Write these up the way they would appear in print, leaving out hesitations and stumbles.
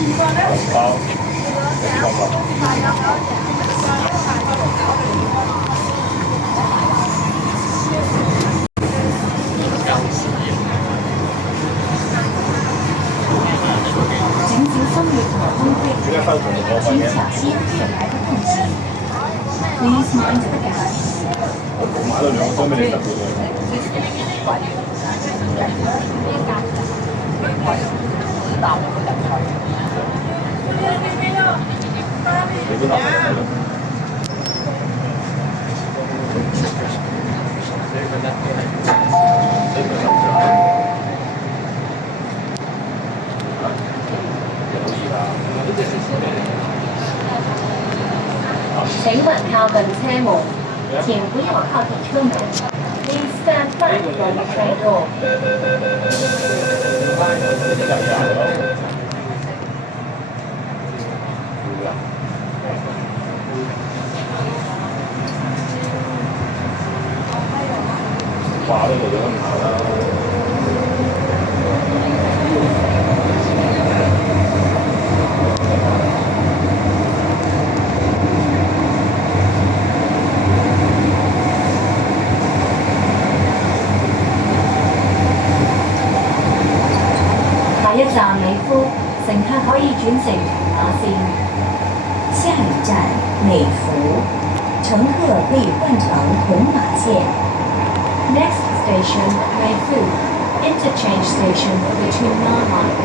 紅包，你講啦。请小心月台空隙，请小心月台的空隙。Please mind the gap. 我買咗2箱俾你得你都拿嚟咯。請勿靠近車門，請不要靠近車門。Please stand back from the train door. 話呢度有得唔行啦。下一站美孚，乘客可以轉乘屯馬線。下一站美孚，乘客可以換乘屯馬線。Next station, Meifu, interchange station for the Tuen Ma line.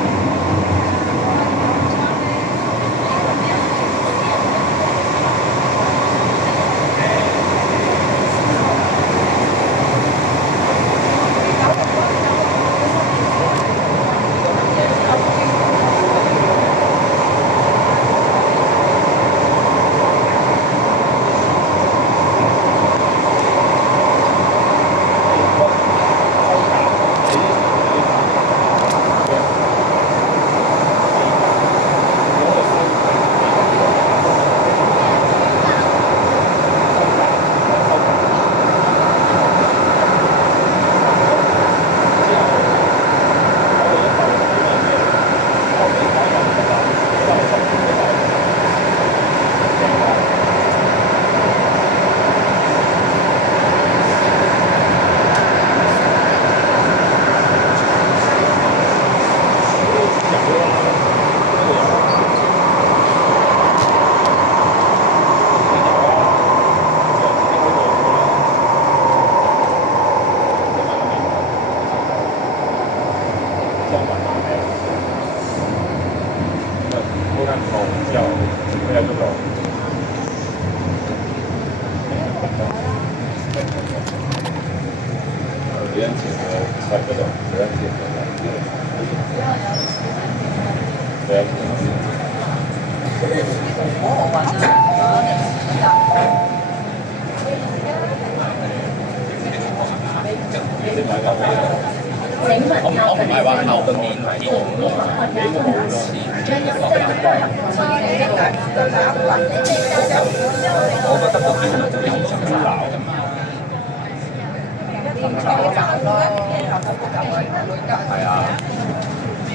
我唔係話後對面係呢個我覺得嗰邊就比較熱鬧㗎嘛。係啊，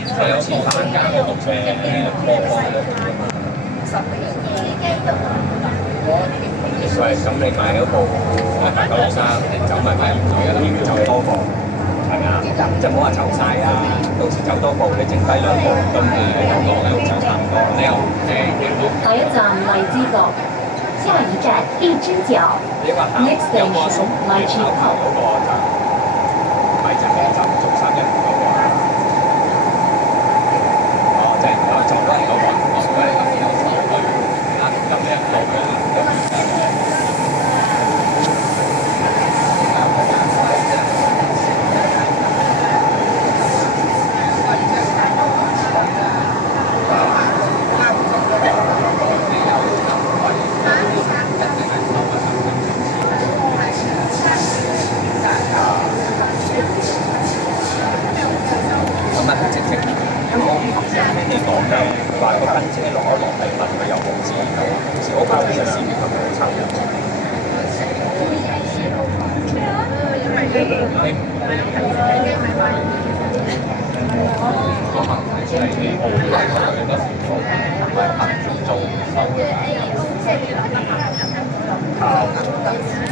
即係有次飯間嗰度咩波波嗰度。喂，咁你買嗰部963，你走咪買唔到嘅啦，要走多部。係啊，即係唔好話湊晒啊！到時走多步，你剩低2部，咁香港咧就差唔多。你又下一站荔枝角，下一站荔枝角。Next station 荔枝角。嗰個就咪就係就做3日嗰個啊。哦，即係就都係嗰個，都係咁有時去咁樣路嘅。話個跟車落一落嚟問佢有冇資料，小巴其實司機咁樣抽嘅。